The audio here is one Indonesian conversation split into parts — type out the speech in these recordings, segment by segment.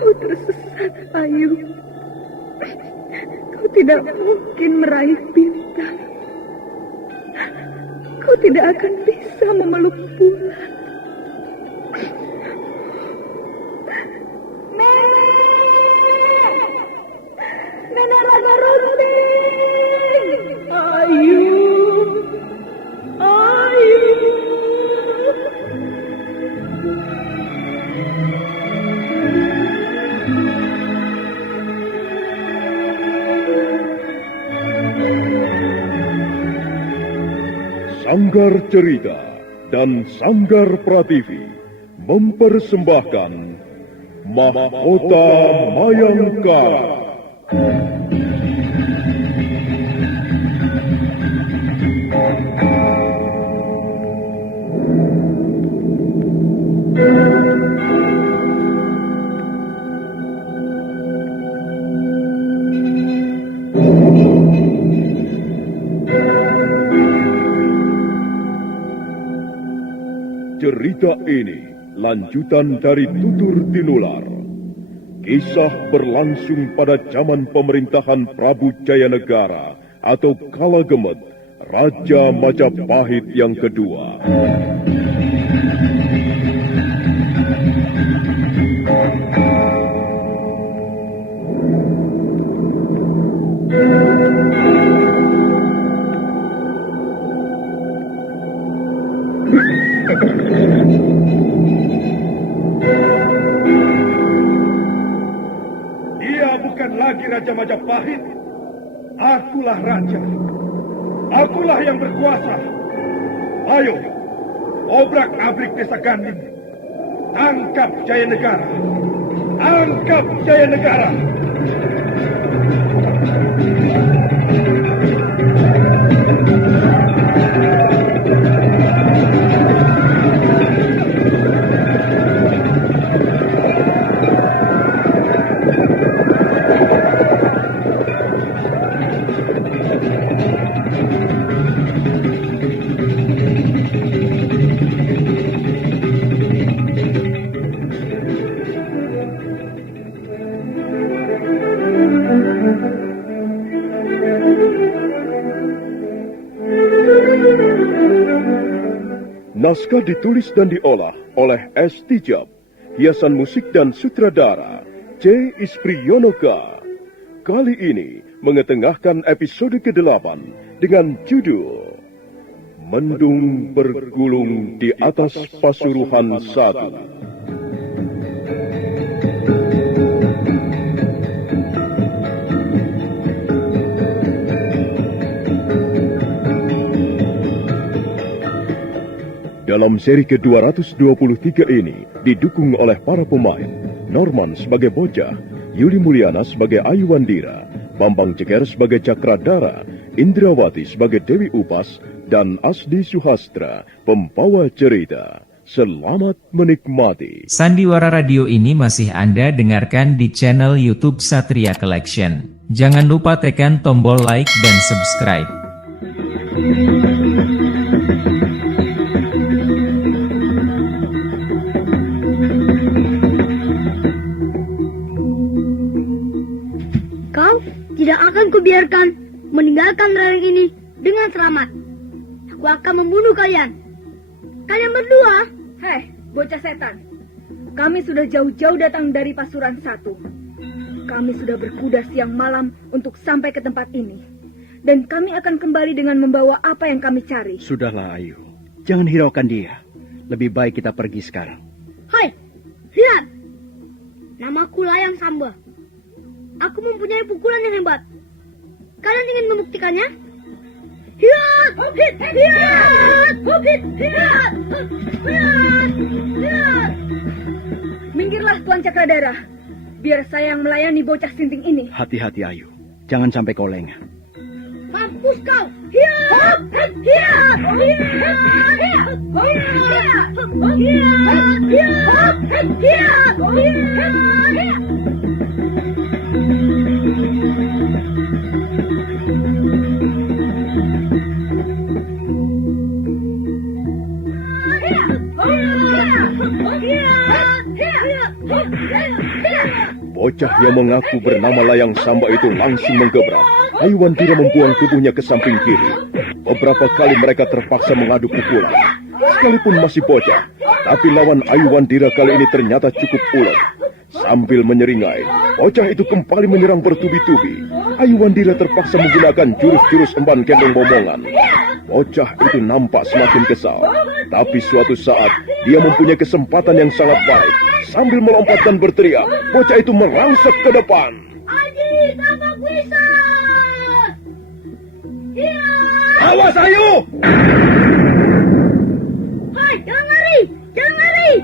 Kau tersesat, Ayu. Kau tidak mungkin meraih bintang. Kau tidak akan bisa memeluk bulan. Nenek Rana Runting. Ayu. Sanggar Cerita dan Sanggar Prativi mempersembahkan Mahkota Mayangkara. Cerita ini lanjutan dari Tutur Tinular. Kisah berlangsung pada zaman pemerintahan Prabu Jayanegara atau Kala Gemet, Raja Majapahit yang kedua. Dia bukan lagi Raja Majapahit. Akulah raja. Akulah yang berkuasa. Ayo, obrak-abrik desa Ganding. Tangkap Jayanegara. Tangkap Jayanegara. Naskah ditulis dan diolah oleh S. Tijab, hiasan musik dan sutradara C. Ispriyonoka. Kali ini mengetengahkan episode ke-8 dengan judul Mendung Bergulung di Atas Pasuruhan 1. Dalam seri ke-223 ini didukung oleh para pemain Norman sebagai bocah, Yuli Mulyana sebagai Ayu Wandira, Bambang Ceker sebagai Cakradara, Indrawati sebagai Dewi Upas, dan Asdi Suhastra, pembawa cerita. Selamat menikmati. Sandiwara Radio ini masih Anda dengarkan di channel YouTube Satria Collection. Jangan lupa tekan tombol like dan subscribe. Tidak akan kubiarkan meninggalkan lereng ini dengan selamat. Aku akan membunuh kalian. Kalian berdua. Hei, bocah setan. Kami sudah jauh-jauh datang dari Pasuruan 1. Kami sudah berkuda siang malam untuk sampai ke tempat ini. Dan kami akan kembali dengan membawa apa yang kami cari. Sudahlah, Ayu. Jangan hiraukan dia. Lebih baik kita pergi sekarang. Hai, lihat. Namaku Layang Samba. Aku mempunyai pukulan yang hebat. Kalian ingin membuktikannya? Hiat! Hiat! Hiat! Hiat! Hiat! Hiat! Minggirlah, Tuan Cakradara. Biar saya yang melayani bocah sinting ini. Hati-hati, Ayu. Jangan sampai kau lengah. Mampus kau! Hiat! Hiat! Hiat! Hiat! Hiat! Hiat! Hiat! Bocah yang mengaku bernama Layang Samba itu langsung menggebrak. Ayuandira membuang tubuhnya ke samping kiri. Beberapa kali mereka terpaksa mengadu pukulan. Sekalipun masih bocah, tapi lawan Ayuandira kali ini ternyata cukup ulet. Sambil menyeringai, bocah itu kembali menyerang bertubi-tubi. Ayuandira terpaksa menggunakan jurus-jurus emban gendong momongan. Bocah itu nampak semakin kesal. Tapi suatu saat, dia mempunyai kesempatan yang sangat baik. Sambil melompat dan berteriak, bocah itu merangsek ke depan. Aji, tambah bisa! Iya! Awas, Ayu! Hai, jangan lari! Jangan lari!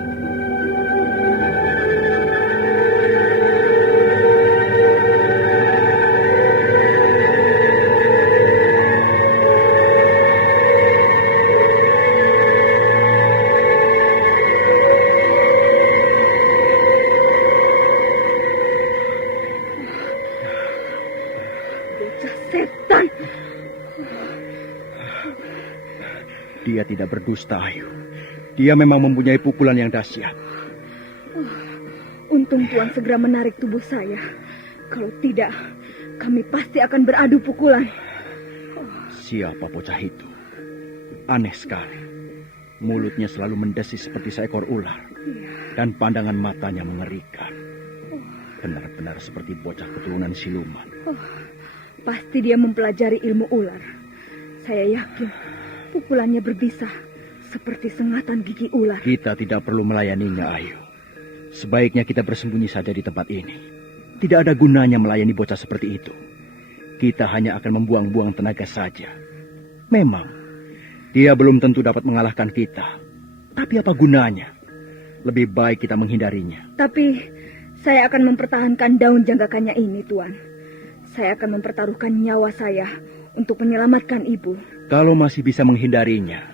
Setan! Dia tidak berdusta, Ayu. Dia memang mempunyai pukulan yang dahsyat. Untung Tuan segera menarik tubuh saya. Kalau tidak, kami pasti akan beradu pukulan. Siapa bocah itu? Aneh sekali. Mulutnya selalu mendesis seperti seekor ular. Dan pandangan matanya mengerikan. Benar-benar seperti bocah keturunan siluman. Pasti dia mempelajari ilmu ular. Saya yakin pukulannya berbisa seperti sengatan gigi ular. Kita tidak perlu melayaninya, Ayu. Sebaiknya kita bersembunyi saja di tempat ini. Tidak ada gunanya melayani bocah seperti itu. Kita hanya akan membuang-buang tenaga saja. Memang, dia belum tentu dapat mengalahkan kita. Tapi apa gunanya? Lebih baik kita menghindarinya. Tapi saya akan mempertahankan daun janggakannya ini, Tuan. Saya akan mempertaruhkan nyawa saya untuk menyelamatkan ibu. Kalau masih bisa menghindarinya,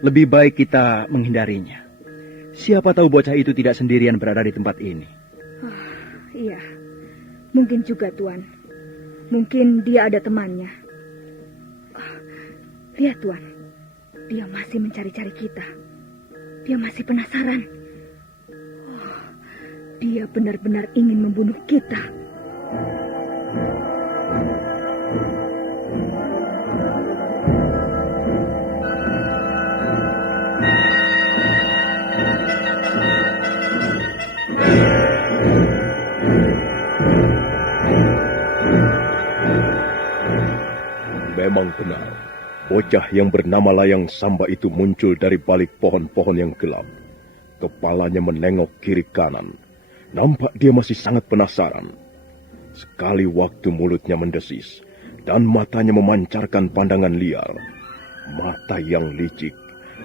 lebih baik kita menghindarinya. Siapa tahu bocah itu tidak sendirian berada di tempat ini. Iya, mungkin juga, Tuan. Mungkin dia ada temannya. Lihat, Tuan. Dia masih mencari-cari kita. Dia masih penasaran. Dia benar-benar ingin membunuh kita. Memang benar, bocah yang bernama Layang Samba itu muncul dari balik pohon-pohon yang gelap. Kepalanya menengok kiri kanan. Nampak dia masih sangat penasaran. Sekali waktu mulutnya mendesis, dan matanya memancarkan pandangan liar. Mata yang licik,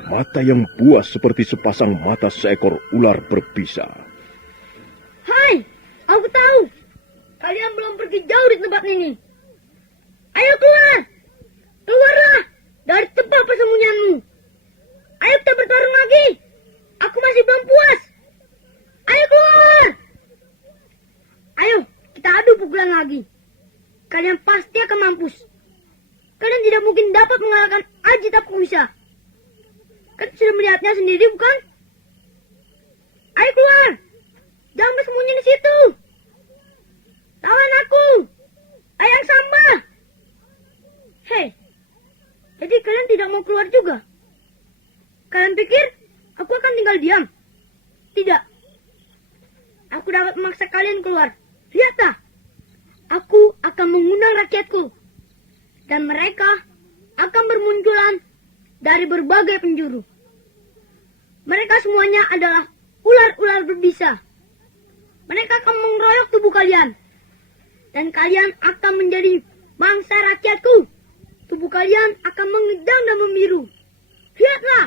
mata yang buas seperti sepasang mata seekor ular berbisa. Hai, aku tahu. Kalian belum pergi jauh di tempat ini. Ayo keluar. Keluarlah dari tempat persembunyianmu. Ayo kita bertarung lagi. Aku masih belum puas. Ayo keluar. Ayo kita adu pukulan lagi. Kalian pasti akan mampus. Kalian tidak mungkin dapat mengalahkan Aji Tapakusa. Kalian sudah melihatnya sendiri, bukan? Ayo keluar. Jangan bersembunyi di situ. Lawan aku. Layang Samba. Hei. Jadi kalian tidak mau keluar juga? Kalian pikir aku akan tinggal diam? Tidak. Aku dapat memaksa kalian keluar. Lihatlah. Aku akan mengundang rakyatku. Dan mereka akan bermunculan dari berbagai penjuru. Mereka semuanya adalah ular-ular berbisa. Mereka akan mengeroyok tubuh kalian. Dan kalian akan menjadi mangsa rakyatku. Tubuh kalian akan mengedang dan membiru. Lihatlah.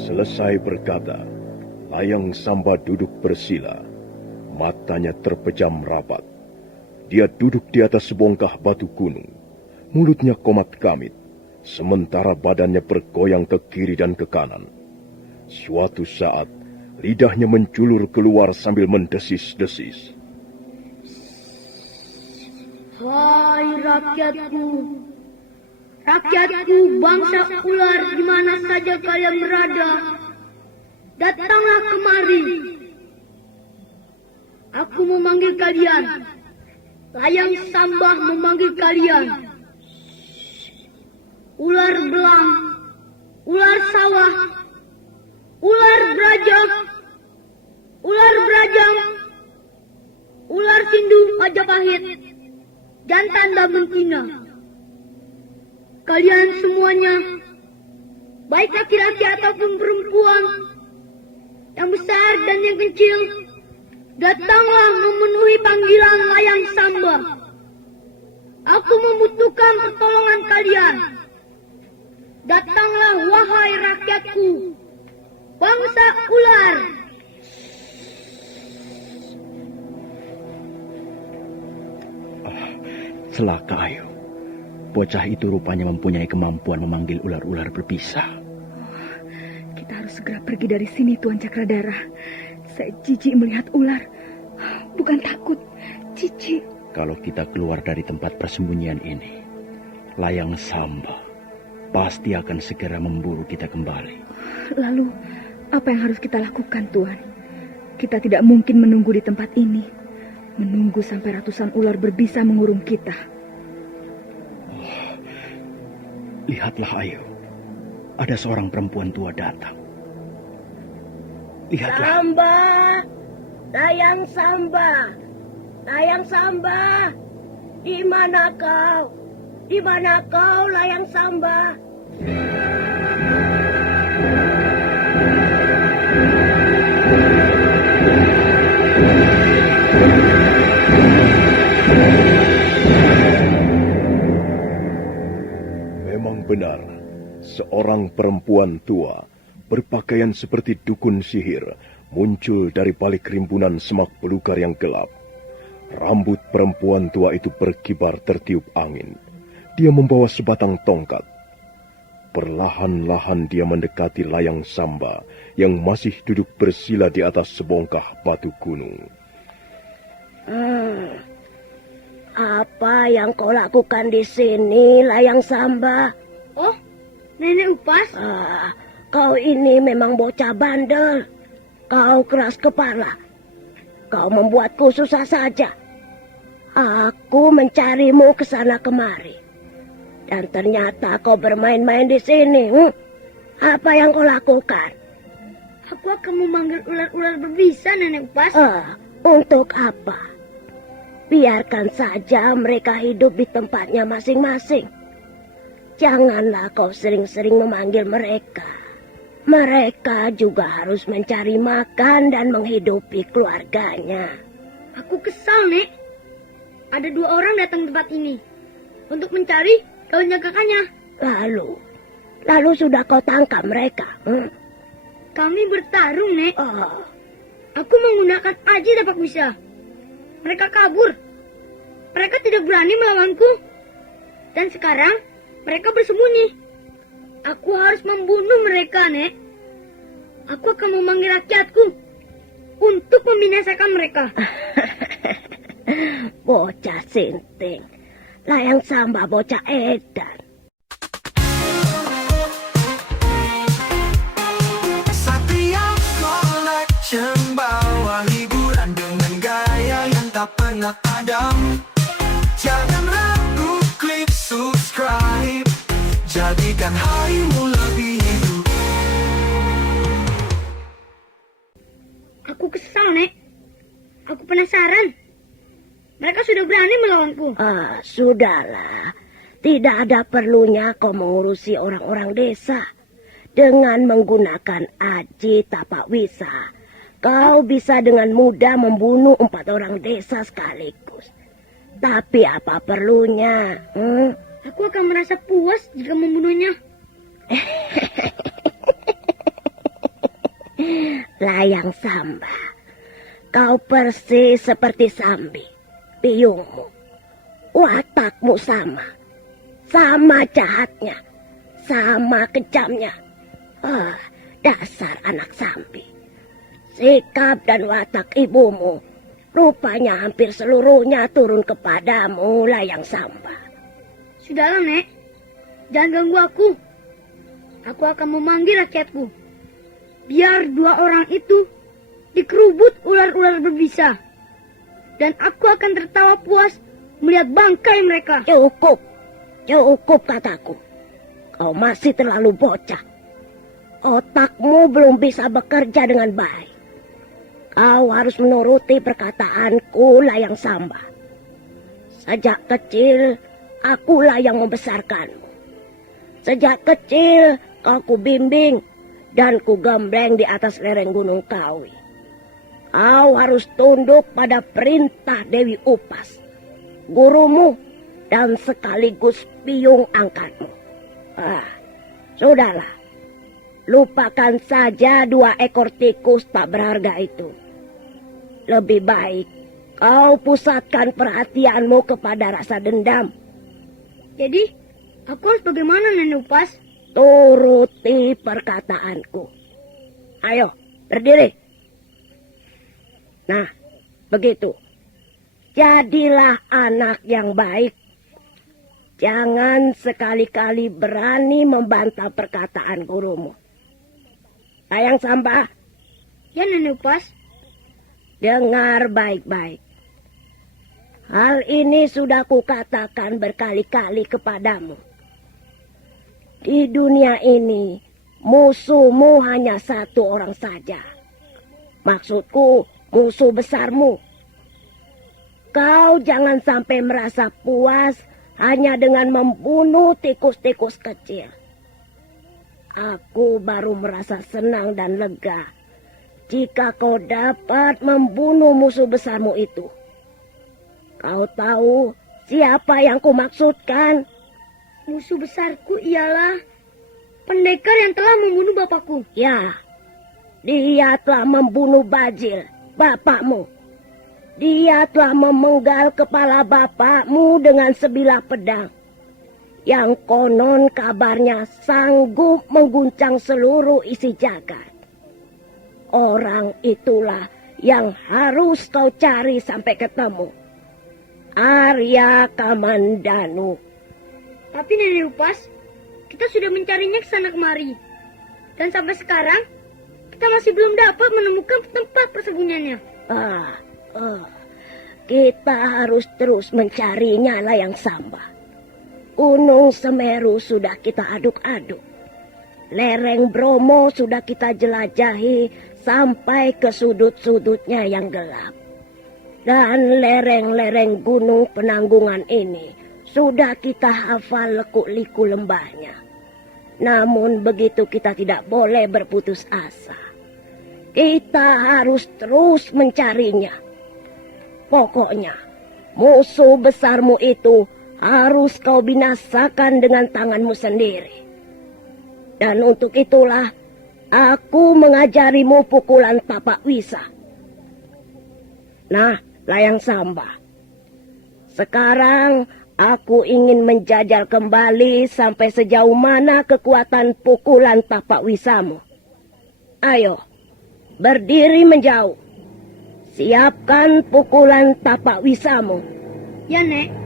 Selesai berkata, Layang Samba duduk bersila. Matanya terpejam rapat. Dia duduk di atas sebongkah batu gunung. Mulutnya komat kamit, sementara badannya bergoyang ke kiri dan ke kanan. Suatu saat, lidahnya menculur keluar sambil mendesis-desis. Hai rakyatku, rakyatku bangsa ular di mana saja kalian berada, datanglah kemari. Aku memanggil kalian, layang sambah memanggil kalian. Ular belang, ular sawah, ular berajang, ular sindu Majapahit, jantan dan betina. Kalian semuanya, baik laki-laki ataupun perempuan, yang besar dan yang kecil, datanglah memenuhi panggilan layang samba. Aku membutuhkan pertolongan kalian. Datanglah wahai rakyatku, bangsa ular. Celaka Ayu. Bocah itu rupanya mempunyai kemampuan memanggil ular-ular berbisa. Kita harus segera pergi dari sini, Tuan Cakradara. Saya jijik melihat ular. Bukan takut, jijik. Kalau kita keluar dari tempat persembunyian ini, layang samba pasti akan segera memburu kita kembali. Lalu, apa yang harus kita lakukan, Tuan? Kita tidak mungkin menunggu di tempat ini. Menunggu sampai ratusan ular berbisa mengurung kita. Lihatlah Ayu. Ada seorang perempuan tua datang. Lihatlah. Samba, layang samba, layang samba. Di mana kau? Di mana kau, layang samba? Memang benar, seorang perempuan tua berpakaian seperti dukun sihir muncul dari balik rimbunan semak belukar yang gelap. Rambut perempuan tua itu berkibar tertiup angin. Dia membawa sebatang tongkat. Perlahan-lahan dia mendekati layang samba yang masih duduk bersila di atas sebongkah batu gunung. Apa yang kau lakukan di sini, layang samba? Oh, Nenek Upas? Kau ini memang bocah bandel. Kau keras kepala. Kau membuatku susah saja. Aku mencarimu ke sana kemari. Dan ternyata kau bermain-main di sini. Apa yang kau lakukan? Aku akan memanggil ular-ular berbisa, Nenek Upas. Untuk apa? Biarkan saja mereka hidup di tempatnya masing-masing. Janganlah kau sering-sering memanggil mereka. Mereka juga harus mencari makan dan menghidupi keluarganya. Aku kesal, Nek. Ada 2 orang datang tempat ini untuk mencari daun jagakannya. Lalu sudah kau tangkap mereka? Kami bertarung, Nek. Aku menggunakan aji tapak bisa. Mereka kabur. Mereka tidak berani melawanku. Dan sekarang mereka bersembunyi. Aku harus membunuh mereka, Nek. Aku akan memanggil rakyatku untuk membinasakan mereka. Bocah sinting. Layang samba bocah edan. Satria Collection bawa hiburan dengan gaya yang tak pernah padam. Jangan ragu, klik subscribe. Jadikan harimu lebih hidup. Aku kesal, Nek. Aku penasaran. Mereka sudah berani melawanku. Sudahlah. Tidak ada perlunya kau mengurusi orang-orang desa. Dengan menggunakan aji tapak wisa, kau bisa dengan mudah membunuh 4 orang desa sekaligus. Tapi apa perlunya? Aku akan merasa puas jika membunuhnya. Layang samba, kau persis seperti Sambi, biungmu. Watakmu sama jahatnya, sama kejamnya. Dasar anak sampi. Sikap dan watak ibumu rupanya hampir seluruhnya turun kepadamu, Layang Samba. Sudahlah, Nek. Jangan ganggu aku. Aku akan memanggil rakyatku. Biar dua orang itu dikerubut ular-ular berbisa. Dan aku akan tertawa puas melihat bangkai mereka. Cukup. Cukup kataku. Kau masih terlalu bocah. Otakmu belum bisa bekerja dengan baik. Kau harus menuruti perkataanku, Layang Samba. Sejak kecil, akulah yang membesarkanmu. Sejak kecil, kau kubimbing dan kugembleng di atas lereng Gunung Kawi. Kau harus tunduk pada perintah Dewi Upas, gurumu dan sekaligus piung angkatmu. Sudahlah. Lupakan saja 2 ekor tikus tak berharga itu. Lebih baik kau pusatkan perhatianmu kepada rasa dendam. Jadi, aku harus bagaimana, Nenek Upas? Turuti perkataanku. Ayo, berdiri. Nah, begitu. Jadilah anak yang baik. Jangan sekali-kali berani membantah perkataan gurumu. Layang Samba. Ya, Nenek Upas. Dengar baik-baik. Hal ini sudah kukatakan berkali-kali kepadamu. Di dunia ini, musuhmu hanya 1 orang saja. Maksudku, musuh besarmu. Kau jangan sampai merasa puas hanya dengan membunuh tikus-tikus kecil. Aku baru merasa senang dan lega jika kau dapat membunuh musuh besarmu itu. Kau tahu siapa yang kumaksudkan? Musuh besarku ialah pendekar yang telah membunuh bapakku. Ya, dia telah membunuh Bajil, bapakmu. Dia telah memenggal kepala bapakmu dengan sebilah pedang. Yang konon kabarnya sanggup mengguncang seluruh isi jagat. Orang itulah yang harus kau cari sampai ketemu. Arya Kamandanu. Tapi Nenek Upas, kita sudah mencarinya ke sana kemari. Dan sampai sekarang, kita masih belum dapat menemukan tempat persembunyiannya. Kita harus terus mencarinya, Layang Samba. Gunung Semeru sudah kita aduk-aduk. Lereng Bromo sudah kita jelajahi sampai ke sudut-sudutnya yang gelap. Dan lereng-lereng gunung penanggungan ini sudah kita hafal lekuk-liku lembahnya. Namun begitu kita tidak boleh berputus asa. Kita harus terus mencarinya. Pokoknya, musuh besarmu itu harus kau binasakan dengan tanganmu sendiri. Dan untuk itulah aku mengajarimu pukulan tapak wisa. Nah, Layang Samba. Sekarang aku ingin menjajal kembali sampai sejauh mana kekuatan pukulan tapak wisamu. Ayo, berdiri menjauh. Siapkan pukulan tapak wisamu. Ya, Nek.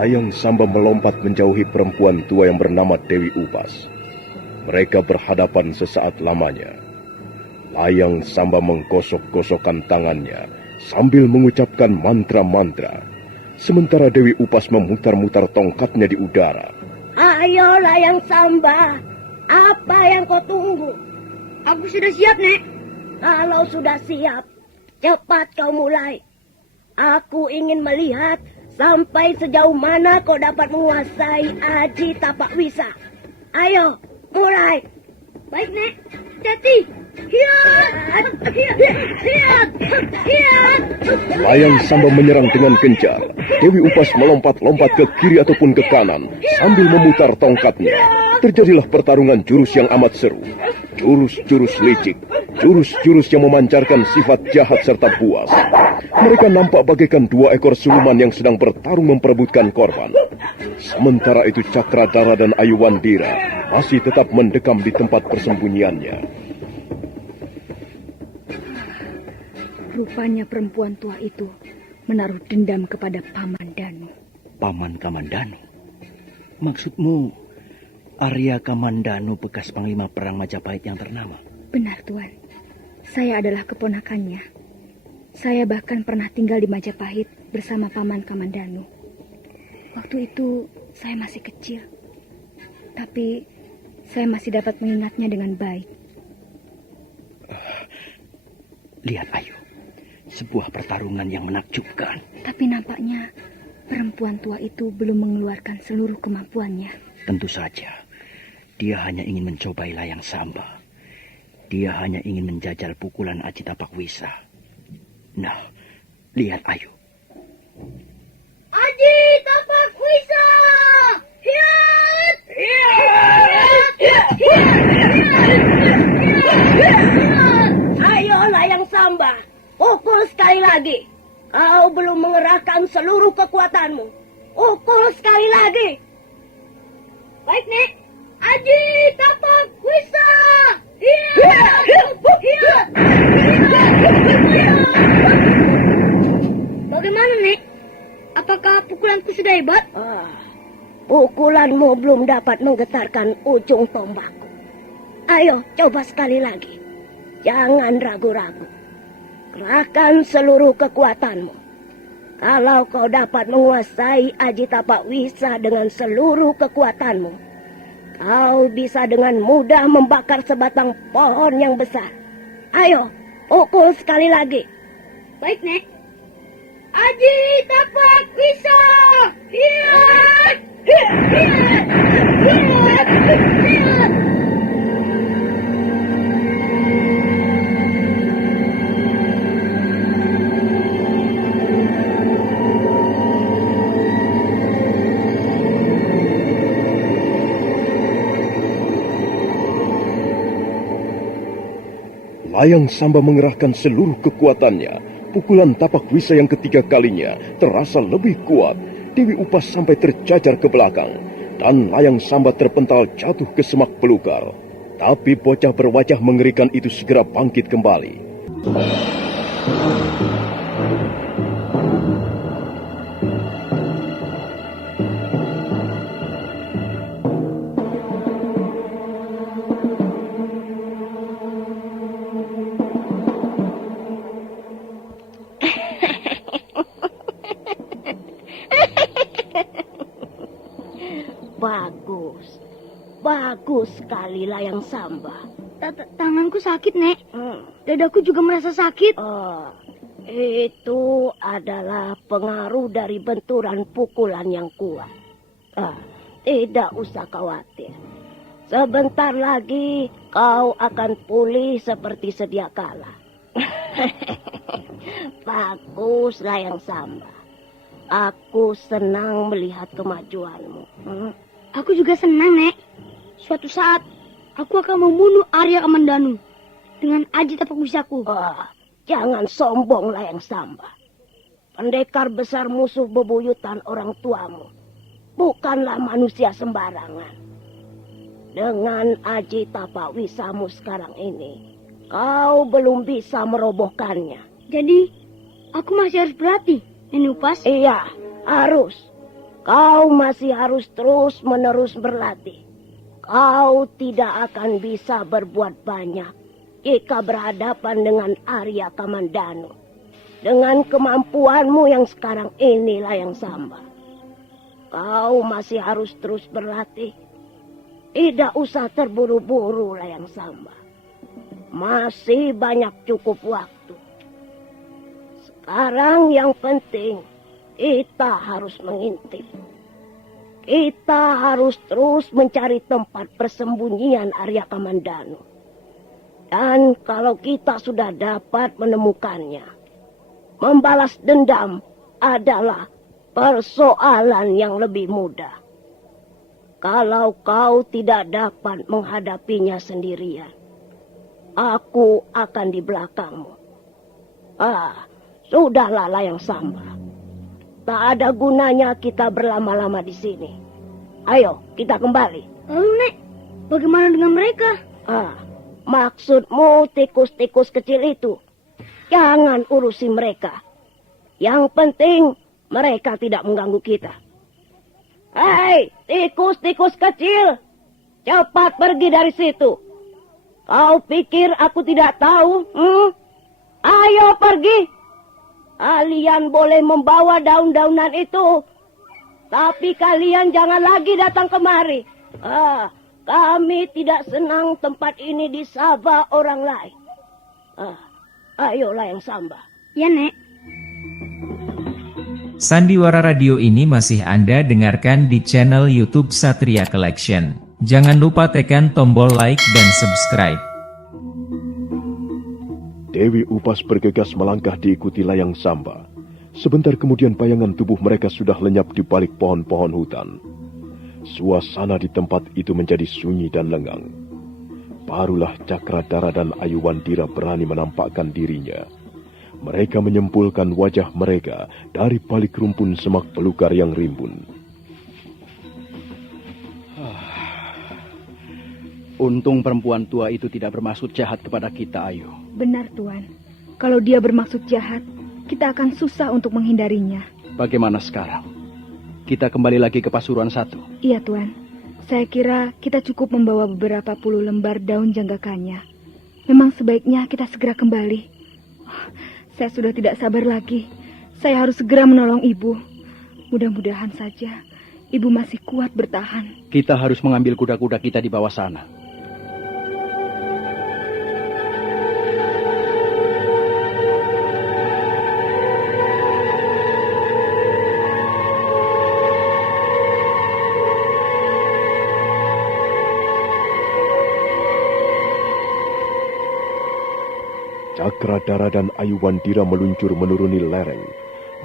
Layang Samba melompat menjauhi perempuan tua yang bernama Dewi Upas. Mereka berhadapan sesaat lamanya. Layang Samba menggosok-gosokkan tangannya sambil mengucapkan mantra-mantra. Sementara Dewi Upas memutar-mutar tongkatnya di udara. Ayo Layang Samba, apa yang kau tunggu? Aku sudah siap, Nek. Kalau sudah siap, cepat kau mulai. Aku ingin melihat sampai sejauh mana kau dapat menguasai aji tapak wisa. Ayo, mulai. Baik, Nek. Hati-hati. Layang Samba menyerang dengan gencar. Dewi Upas melompat-lompat ke kiri ataupun ke kanan sambil memutar tongkatnya. Terjadilah pertarungan jurus yang amat seru. Jurus-jurus licik, jurus-jurus yang memancarkan sifat jahat serta buas. Mereka nampak bagaikan dua ekor siluman yang sedang bertarung memperebutkan korban. Sementara itu Cakradara dan Ayuwandira masih tetap mendekam di tempat persembunyiannya. Rupanya perempuan tua itu menaruh dendam kepada Paman Danu. Paman Kamandanu? Maksudmu Arya Kamandanu bekas panglima perang Majapahit yang ternama? Benar, Tuan. Saya adalah keponakannya. Saya bahkan pernah tinggal di Majapahit bersama Paman Kamandanu. Waktu itu saya masih kecil. Tapi saya masih dapat mengingatnya dengan baik. Lihat Ayu, sebuah pertarungan yang menakjubkan. Tapi nampaknya perempuan tua itu belum mengeluarkan seluruh kemampuannya. Tentu saja, dia hanya ingin mencobai Layang Samba. Dia hanya ingin menjajal pukulan Aji Tapak Wisa. Nah, lihat Ayu. Aji Tapak Wisa! Hiat! Ayo Layang Samba, pukul sekali lagi. Kau belum mengerahkan seluruh kekuatanmu. Pukul sekali lagi. Baik, Nek. Aji Tapak Wisa! Hiat! Hiat! Bagaimana, Nek? Apakah pukulanku sudah hebat? Pukulanmu belum dapat menggetarkan ujung tombakku. Ayo, coba sekali lagi. Jangan ragu-ragu. Kerahkan seluruh kekuatanmu. Kalau kau dapat menguasai Aji Tapak Wisa dengan seluruh kekuatanmu, kau bisa dengan mudah membakar sebatang pohon yang besar. Ayo, pukul sekali lagi. Baik, Nek. Aji Tapak Wisa! Hiat! Hiat! Hiat! Hiat! Layang Samba mengerahkan seluruh kekuatannya. Pukulan Tapak Wisa yang ketiga kalinya terasa lebih kuat. Dewi Upas sampai tercacar ke belakang. Dan Layang Samba terpental jatuh ke semak belukar. Tapi bocah berwajah mengerikan itu segera bangkit kembali. Bagus sekali Layang Samba. Tanganku sakit, Nek. Dadaku juga merasa sakit. Itu adalah pengaruh dari benturan pukulan yang kuat. Tidak usah khawatir. Sebentar lagi kau akan pulih seperti sedia kala. Bagus Layang Samba. Aku senang melihat kemajuanmu. Aku juga senang, Nek. Suatu saat, aku akan membunuh Arya Kamandanu dengan Aji Tapak Wisaku. Jangan sombong Layang Samba. Pendekar besar musuh bebuyutan orang tuamu bukanlah manusia sembarangan. Dengan Aji Tapak Wisamu sekarang ini, kau belum bisa merobohkannya. Jadi, aku masih harus berlatih, Nenek Upas? Iya, harus. Kau masih harus terus-menerus berlatih. Kau tidak akan bisa berbuat banyak jika berhadapan dengan Arya Kamandanu. Dengan kemampuanmu yang sekarang ini, Layang Samba. Kau masih harus terus berlatih. Tidak usah terburu-buru, Layang Samba. Masih banyak cukup waktu. Sekarang yang penting, kita harus mengintip. Kita harus terus mencari tempat persembunyian Arya Kamandanu. Dan kalau kita sudah dapat menemukannya, membalas dendam adalah persoalan yang lebih mudah. Kalau kau tidak dapat menghadapinya sendirian, aku akan di belakangmu. Sudahlah Layang Samba. Tak ada gunanya kita berlama-lama di sini. Ayo, kita kembali. Lalu, Nek, bagaimana dengan mereka? Maksudmu tikus-tikus kecil itu? Jangan urusi mereka. Yang penting mereka tidak mengganggu kita. Hei, tikus-tikus kecil, cepat pergi dari situ. Kau pikir aku tidak tahu? Ayo pergi. Kalian boleh membawa daun-daunan itu, tapi kalian jangan lagi datang kemari. Kami tidak senang tempat ini disaba orang lain. Ayo Layang Samba. Ya, Nek. Sandiwara Radio ini masih Anda dengarkan di channel YouTube Satria Collection. Jangan lupa tekan tombol like dan subscribe. Dewi Upas bergegas melangkah diikuti Layang Samba. Sebentar kemudian bayangan tubuh mereka sudah lenyap di balik pohon-pohon hutan. Suasana di tempat itu menjadi sunyi dan lengang. Barulah Cakradara dan Ayuwandira berani menampakkan dirinya. Mereka menyempulkan wajah mereka dari balik rumpun semak belukar yang rimbun. Untung perempuan tua itu tidak bermaksud jahat kepada kita, Ayu. Benar, Tuan. Kalau dia bermaksud jahat, kita akan susah untuk menghindarinya. Bagaimana sekarang? Kita kembali lagi ke Pasuruan 1. Iya, Tuan. Saya kira kita cukup membawa beberapa puluh lembar daun janggakannya. Memang sebaiknya kita segera kembali. Saya sudah tidak sabar lagi. Saya harus segera menolong ibu. Mudah-mudahan saja ibu masih kuat bertahan. Kita harus mengambil kuda-kuda kita di bawah sana. Cakradara dan Ayuwandira meluncur menuruni lereng.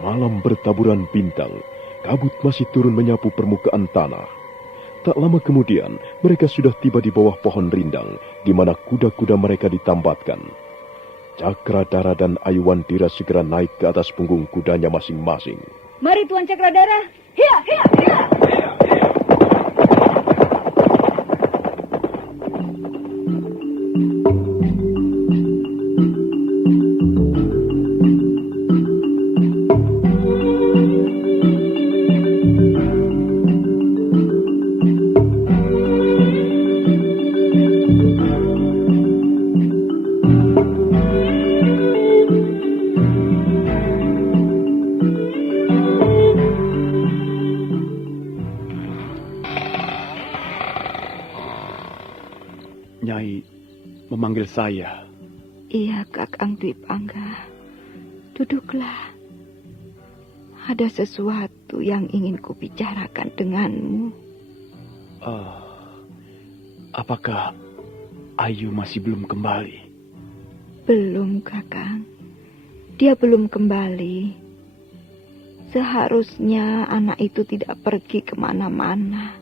Malam bertaburan bintang, kabut masih turun menyapu permukaan tanah. Tak lama kemudian, mereka sudah tiba di bawah pohon rindang, di mana kuda-kuda mereka ditambatkan. Cakradara dan Ayuwandira segera naik ke atas punggung kudanya masing-masing. Mari Tuan Cakradara. Hiya, hiya, hiya. Nyai memanggil saya. Iya, Kakang Dwi Pangga. Duduklah. Ada sesuatu yang ingin kubicarakan denganmu. Apakah Ayu masih belum kembali? Belum, Kakang. Dia belum kembali. Seharusnya anak itu tidak pergi kemana-mana.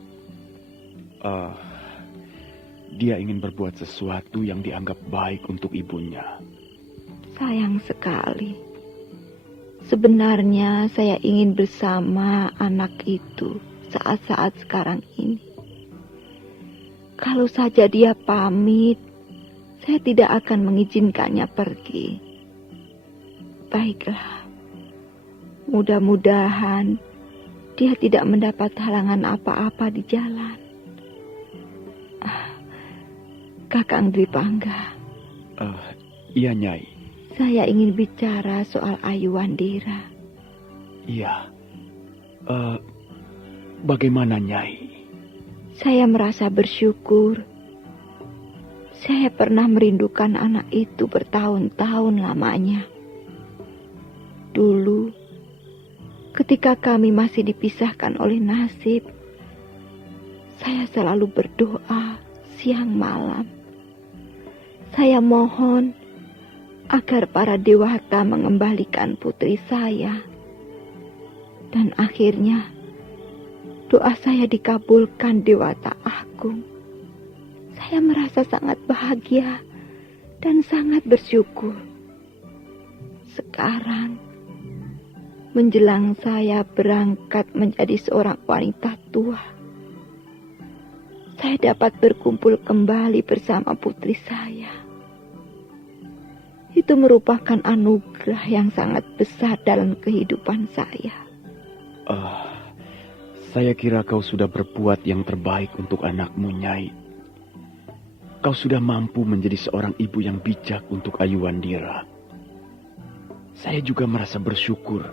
Dia ingin berbuat sesuatu yang dianggap baik untuk ibunya. Sayang sekali. Sebenarnya saya ingin bersama anak itu saat-saat sekarang ini. Kalau saja dia pamit, saya tidak akan mengizinkannya pergi. Baiklah. Mudah-mudahan dia tidak mendapat halangan apa-apa di jalan. Kakang Dwi Pangga. Iya, Nyai. Saya ingin bicara soal Ayuwandira. Iya. Bagaimana, Nyai? Saya merasa bersyukur. Saya pernah merindukan anak itu bertahun-tahun lamanya. Dulu, ketika kami masih dipisahkan oleh nasib, saya selalu berdoa siang malam. Saya mohon agar para dewata mengembalikan putri saya. Dan akhirnya doa saya dikabulkan Dewata Agung. Saya merasa sangat bahagia dan sangat bersyukur. Sekarang menjelang saya berangkat menjadi seorang wanita tua, saya dapat berkumpul kembali bersama putri saya. Itu merupakan anugerah yang sangat besar dalam kehidupan saya. Saya kira kau sudah berbuat yang terbaik untuk anakmu, Nyai. Kau sudah mampu menjadi seorang ibu yang bijak untuk Ayu Wandira. Saya juga merasa bersyukur.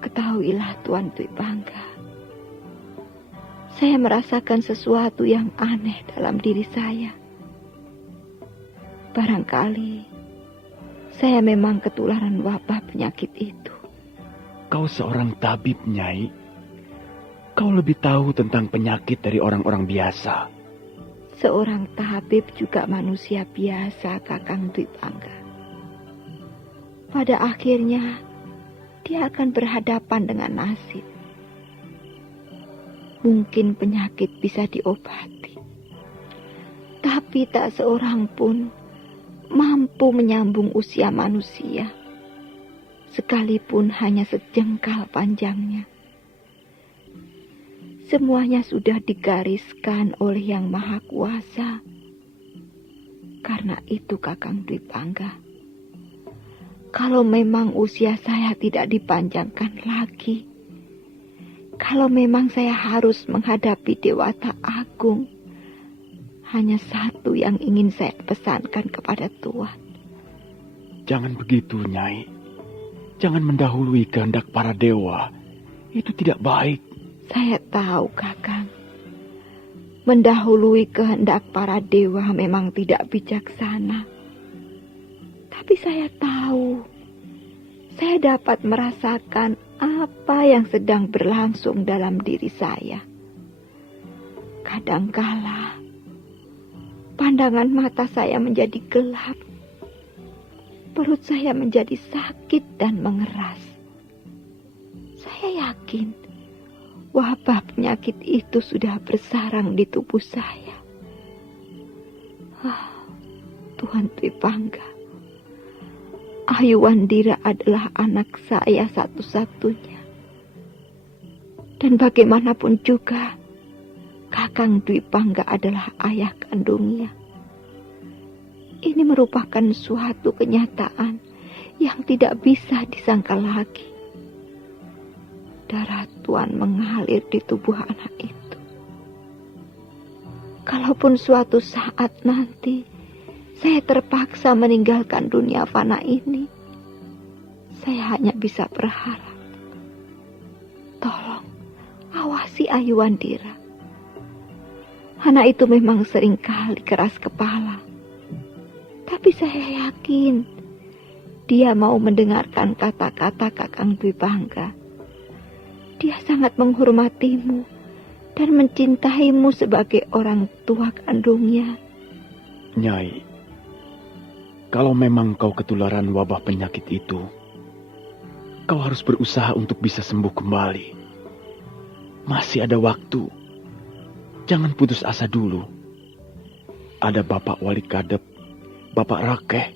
Ketahuilah Tuan Dwi Pangga, saya merasakan sesuatu yang aneh dalam diri saya. Barangkali saya memang ketularan wabah penyakit itu. Kau seorang tabib, Nyai. Kau lebih tahu tentang penyakit dari orang-orang biasa. Seorang tabib juga manusia biasa, Kakang Dwi Pangga. Pada akhirnya, dia akan berhadapan dengan nasib. Mungkin penyakit bisa diobati, tapi tak seorang pun mampu menyambung usia manusia, sekalipun hanya sejengkal panjangnya. Semuanya sudah digariskan oleh Yang Maha Kuasa. Karena itu, Kakang Dwi Pangga, kalau memang usia saya tidak dipanjangkan lagi, kalau memang saya harus menghadapi Dewata Agung, hanya satu yang ingin saya pesankan kepada Tuan. Jangan begitu, Nyai. Jangan mendahului kehendak para dewa. Itu tidak baik. Saya tahu, Kakang. Mendahului kehendak para dewa memang tidak bijaksana. Tapi saya tahu, saya dapat merasakan apa yang sedang berlangsung dalam diri saya. Kadangkala, pandangan mata saya menjadi gelap. Perut saya menjadi sakit dan mengeras. Saya yakin wabah penyakit itu sudah bersarang di tubuh saya. Tuan Dwi Pangga, Ayu Wandira adalah anak saya satu-satunya. Dan bagaimanapun juga, Kakang Dwi Pangga adalah ayah kandungnya. Ini merupakan suatu kenyataan yang tidak bisa disangkal lagi. Darah Tuan mengalir di tubuh anak itu. Kalaupun suatu saat nanti saya terpaksa meninggalkan dunia fana ini, saya hanya bisa berharap, tolong awasi Ayu Wandira. Anak itu memang seringkali keras kepala, tapi saya yakin dia mau mendengarkan kata-kata Kakang Dwi Pangga. Dia sangat menghormatimu dan mencintaimu sebagai orang tua kandungnya. Nyai, kalau memang kau ketularan wabah penyakit itu, kau harus berusaha untuk bisa sembuh kembali. Masih ada waktu. Jangan putus asa dulu. Ada Bapak Wali Kadep, Bapak Rakeh.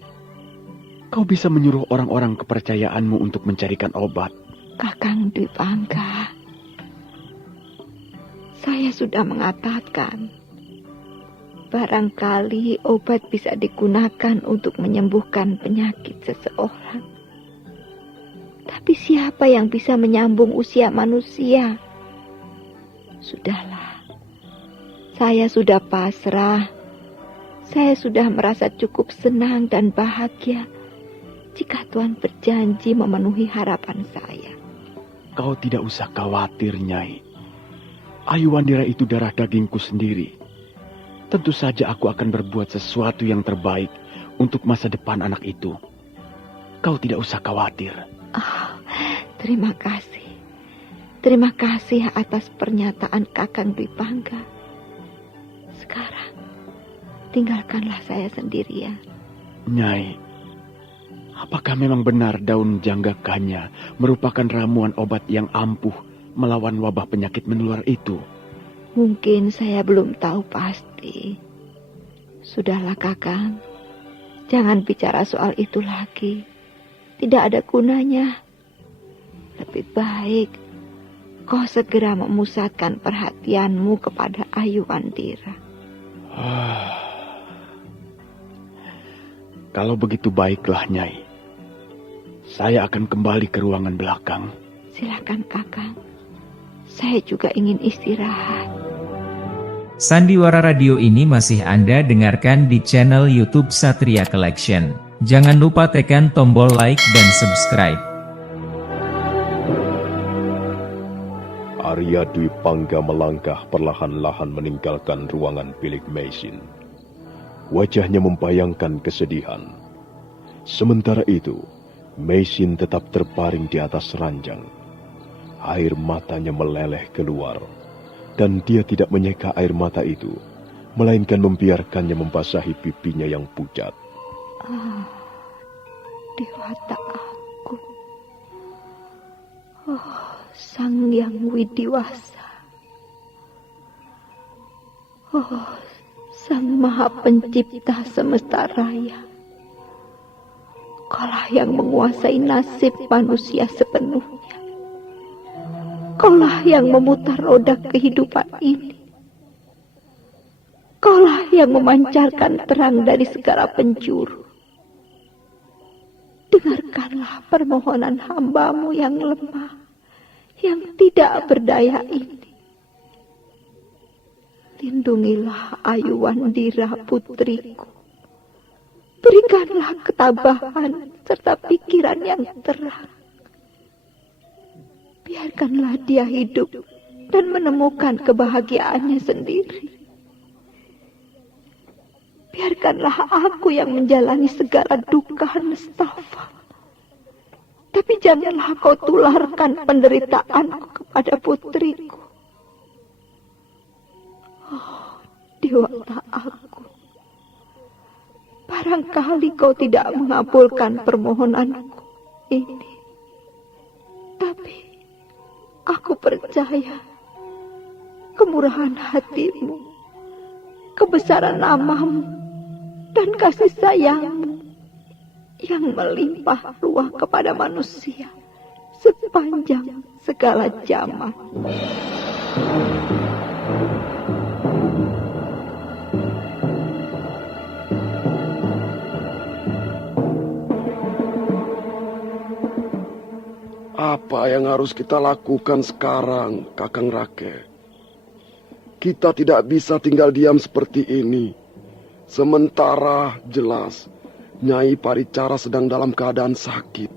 Kau bisa menyuruh orang-orang kepercayaanmu untuk mencarikan obat. Kakang Dwi Pangga, saya sudah mengatakan, barangkali obat bisa digunakan untuk menyembuhkan penyakit seseorang. Tapi siapa yang bisa menyambung usia manusia? Sudahlah, saya sudah pasrah. Saya sudah merasa cukup senang dan bahagia jika Tuan berjanji memenuhi harapan saya. Kau tidak usah khawatir, Nyai. Ayu Wandira itu darah dagingku sendiri. Tentu saja aku akan berbuat sesuatu yang terbaik untuk masa depan anak itu. Kau tidak usah khawatir. Terima kasih. Terima kasih atas pernyataan Kakang Dwi Pangga. Sekarang, tinggalkanlah saya sendirian. Nyai, apakah memang benar daun janggakanya merupakan ramuan obat yang ampuh melawan wabah penyakit menular itu? Mungkin saya belum tahu pasti. Sudahlah Kakang, jangan bicara soal itu lagi. Tidak ada gunanya. Lebih baik kau segera memusatkan perhatianmu kepada Ayu Wandira. Kalau begitu baiklah, Nyai. Saya akan kembali ke ruangan belakang. Silakan Kakang. Saya juga ingin istirahat. Sandiwara Radio ini masih Anda dengarkan di channel YouTube Satria Collection. Jangan lupa tekan tombol like dan subscribe. Arya Dwi Pangga melangkah perlahan-lahan meninggalkan ruangan bilik Meisin. Wajahnya membayangkan kesedihan. Sementara itu, Meisin tetap terbaring di atas ranjang. Air matanya meleleh keluar, dan dia tidak menyeka air mata itu, melainkan membiarkannya membasahi pipinya yang pucat. Dewata aku. Sang Yang Widiwasa. Sang Maha Pencipta semesta raya. Kaulah yang menguasai nasib manusia sepenuhnya. Kaulah yang memutar roda kehidupan ini. Kaulah yang memancarkan terang dari segala penjuru. Dengarkanlah permohonan hamba-Mu yang lemah, yang tidak berdaya ini. Lindungilah Ayu Wandira putriku. Berikanlah ketabahan serta pikiran yang terang. Biarkanlah dia hidup dan menemukan kebahagiaannya sendiri. Biarkanlah aku yang menjalani segala duka nestapa. Tapi janganlah kau tularkan penderitaanku kepada putriku. Dewata aku. Barangkali kau tidak mengabulkan permohonanku ini. Tapi aku percaya kemurahan hatimu, kebesaran namamu, dan kasih sayangmu yang melimpah ruah kepada manusia sepanjang segala zaman. Apa yang harus kita lakukan sekarang, Kakang Rake? Kita tidak bisa tinggal diam seperti ini. Sementara jelas Nyai Paricara sedang dalam keadaan sakit.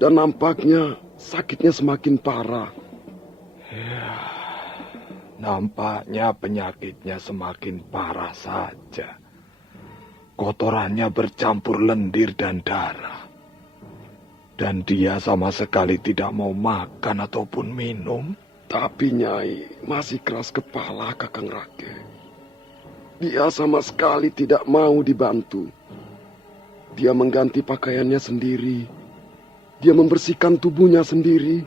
Dan nampaknya sakitnya semakin parah. Ya, nampaknya penyakitnya semakin parah saja. Kotorannya bercampur lendir dan darah. Dan dia sama sekali tidak mau makan ataupun minum. Tapi Nyai masih keras kepala, Kakang Rake. Dia sama sekali tidak mau dibantu. Dia mengganti pakaiannya sendiri. Dia membersihkan tubuhnya sendiri.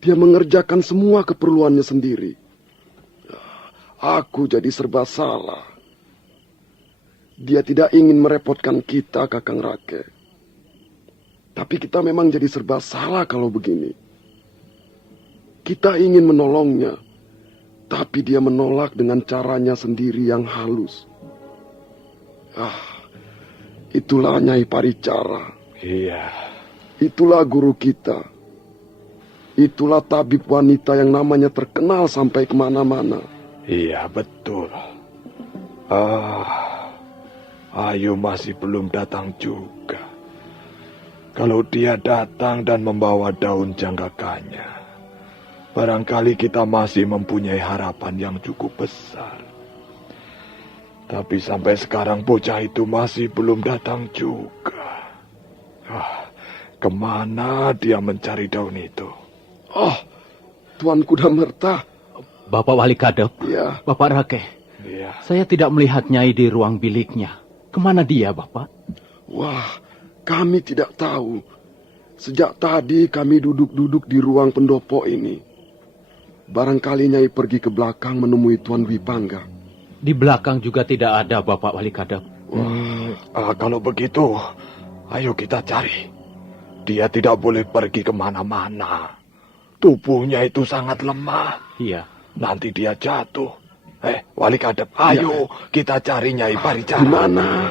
Dia mengerjakan semua keperluannya sendiri. Aku jadi serba salah. Dia tidak ingin merepotkan kita, Kakang Rake. Tapi kita memang jadi serba salah kalau begini. Kita ingin menolongnya, tapi dia menolak dengan caranya sendiri yang halus. Itulah Nyai Paricara. Iya. Itulah guru kita. Itulah tabib wanita yang namanya terkenal sampai kemana-mana. Iya, betul. Ayu masih belum datang juga. Kalau dia datang dan membawa daun janggakanya, barangkali kita masih mempunyai harapan yang cukup besar. Tapi sampai sekarang bocah itu masih belum datang juga. Kemana dia mencari daun itu? Tuan Kuda Merta. Bapak Wali Kadep. Iya. Bapak Rake. Iya. Saya tidak melihat Nyai di ruang biliknya. Kemana dia, Bapak? Wah, kami tidak tahu. Sejak tadi kami duduk-duduk di ruang pendopo ini. Barangkali Nyai pergi ke belakang menemui Tuan Dwi Pangga. Di belakang juga tidak ada, Bapak Wali Kadep. Kalau begitu, ayo kita cari. Dia tidak boleh pergi kemana-mana. Tubuhnya itu sangat lemah. Iya. Nanti dia jatuh. Wali Kadep, ayo kita cari Nyai Paricara. Di mana?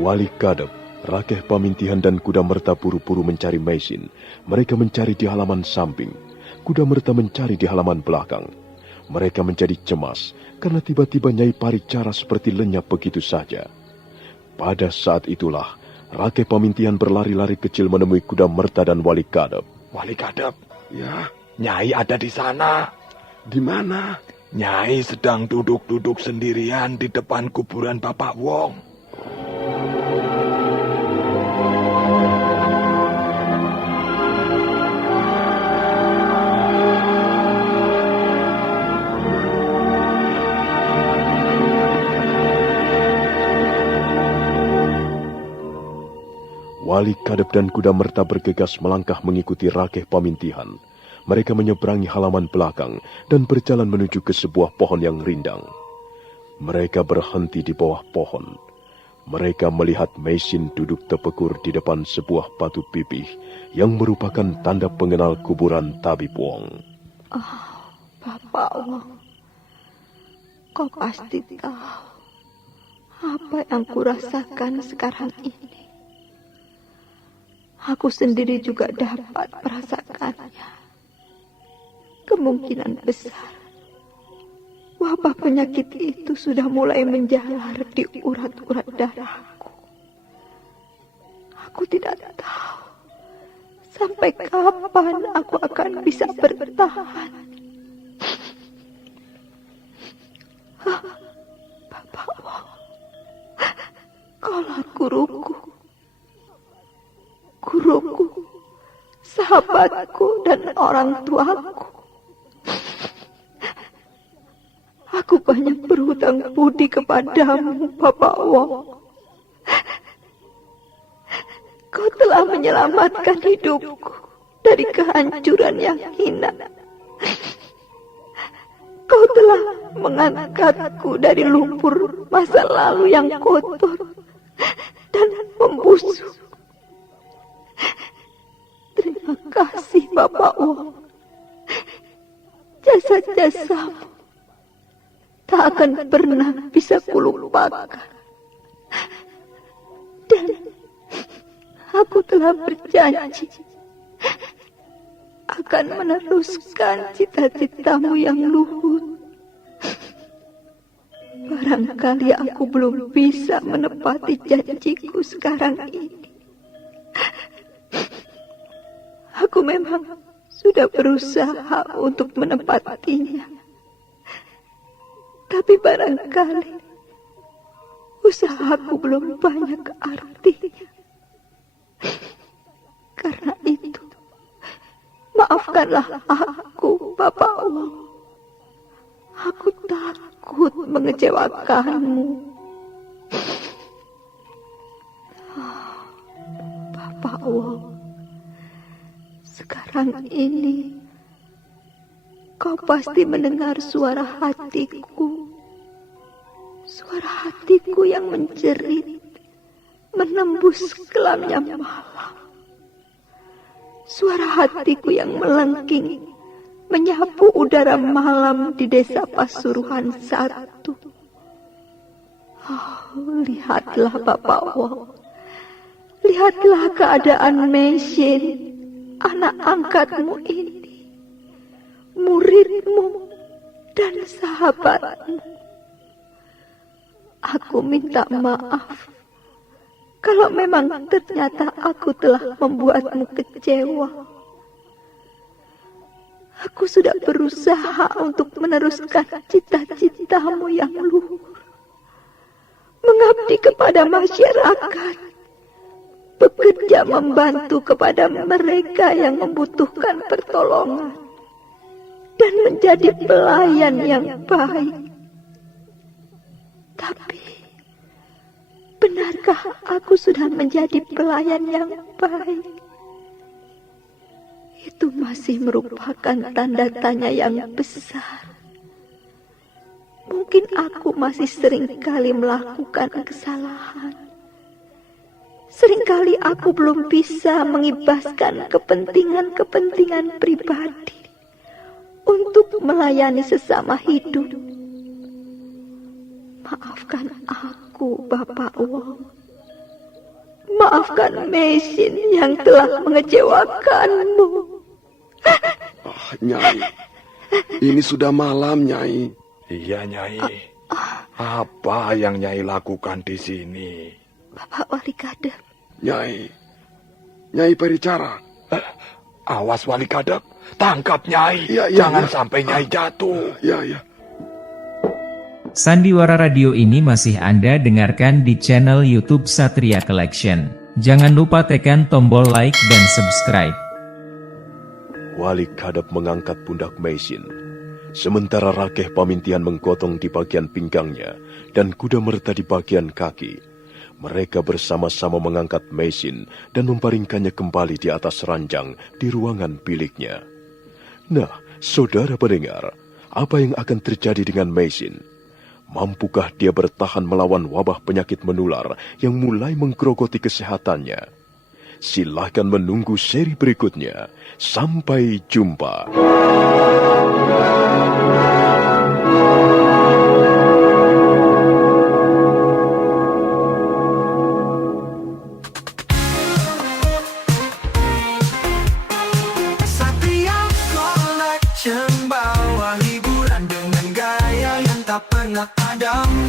Wali Kadep, Rakeh Pamintihan dan Kuda Merta buru-buru mencari Maisin. Mereka mencari di halaman samping. Kuda Merta mencari di halaman belakang. Mereka menjadi cemas karena tiba-tiba Nyai Paricara seperti lenyap begitu saja. Pada saat itulah, Rakeh Pamintihan berlari-lari kecil menemui Kuda Merta dan Wali Kadep. Wali Kadep, Ya, Nyai ada di sana. di mana? Nyai sedang duduk-duduk sendirian di depan kuburan Bapak Wong. Wali Kadep dan Kuda Merta bergegas melangkah mengikuti Rakeh Pamintihan. Mereka menyeberangi halaman belakang dan berjalan menuju ke sebuah pohon yang rindang. Mereka berhenti di bawah pohon. Mereka melihat Maisin duduk tepekur di depan sebuah batu pipih yang merupakan tanda pengenal kuburan Tabib Wong. Bapak Wong, kau pasti tahu apa yang kurasakan sekarang ini. Aku sendiri juga dapat merasakannya. Kemungkinan besar wabah penyakit itu sudah mulai menjalar di urat-urat darahku. Aku tidak tahu sampai kapan aku akan bisa bertahan. Bapak Wong, kaulah guruku, sahabatku dan orang tuaku. Aku banyak berhutang budi kepadamu, Bapak Wong. Kau telah menyelamatkan hidupku dari kehancuran yang hina. Kau telah mengangkatku dari lumpur masa lalu yang kotor dan membusuk. Terima kasih, Bapak Wong. Jasa-jasamu tak akan pernah bisa kulupakan. Dan aku telah berjanji akan meneruskan cita-citamu yang luhur. Barangkali aku belum bisa menepati janjiku sekarang ini. Aku memang sudah berusaha untuk menepatinya. Tapi barangkali usahaku belum banyak artinya. Karena itu, maafkanlah aku, Bapak Wong. Aku takut mengecewakanmu. Bapak Wong, sekarang ini kau pasti mendengar suara hatiku. Suara hatiku yang menjerit, menembus kelamnya malam. Suara hatiku yang melengking, menyapu udara malam di desa Pasuruan 1. Oh, lihatlah Bapak Wong. Lihatlah keadaan Maisin, anak angkatmu ini, muridmu dan sahabatmu. Aku minta maaf kalau memang ternyata aku telah membuatmu kecewa. Aku sudah berusaha untuk meneruskan cita-citamu yang luhur, mengabdi kepada masyarakat, bekerja membantu kepada mereka yang membutuhkan pertolongan, dan menjadi pelayan yang baik. Tapi, benarkah aku sudah menjadi pelayan yang baik? Itu masih merupakan tanda tanya yang besar. Mungkin aku masih seringkali melakukan kesalahan. Seringkali aku belum bisa mengibaskan kepentingan-kepentingan pribadi untuk melayani sesama hidup. Maafkan aku, Bapak Wong. Maafkan Meisin yang telah mengecewakanmu. Nyai, ini sudah malam, Nyai. Iya, Nyai. Apa yang Nyai lakukan di sini? Bapak Wali Kadep. Nyai Pericara. Awas Wali Kadep, tangkap Nyai. Ya, Jangan sampai Nyai jatuh. Ya. Sandiwara Radio ini masih Anda dengarkan di channel YouTube Satria Collection. Jangan lupa tekan tombol like dan subscribe. Wali Kadep mengangkat pundak Meisin, sementara Rakeh Pamintian menggotong di bagian pinggangnya dan kuda merta di bagian kaki. Mereka bersama-sama mengangkat Meisin dan membaringkannya kembali di atas ranjang di ruangan biliknya. Nah, saudara pendengar, apa yang akan terjadi dengan Meisin? Mampukah dia bertahan melawan wabah penyakit menular yang mulai menggerogoti kesehatannya? Silahkan menunggu seri berikutnya. Sampai jumpa. Satria Collection bawa hiburan dengan gaya yang tak pernah padam.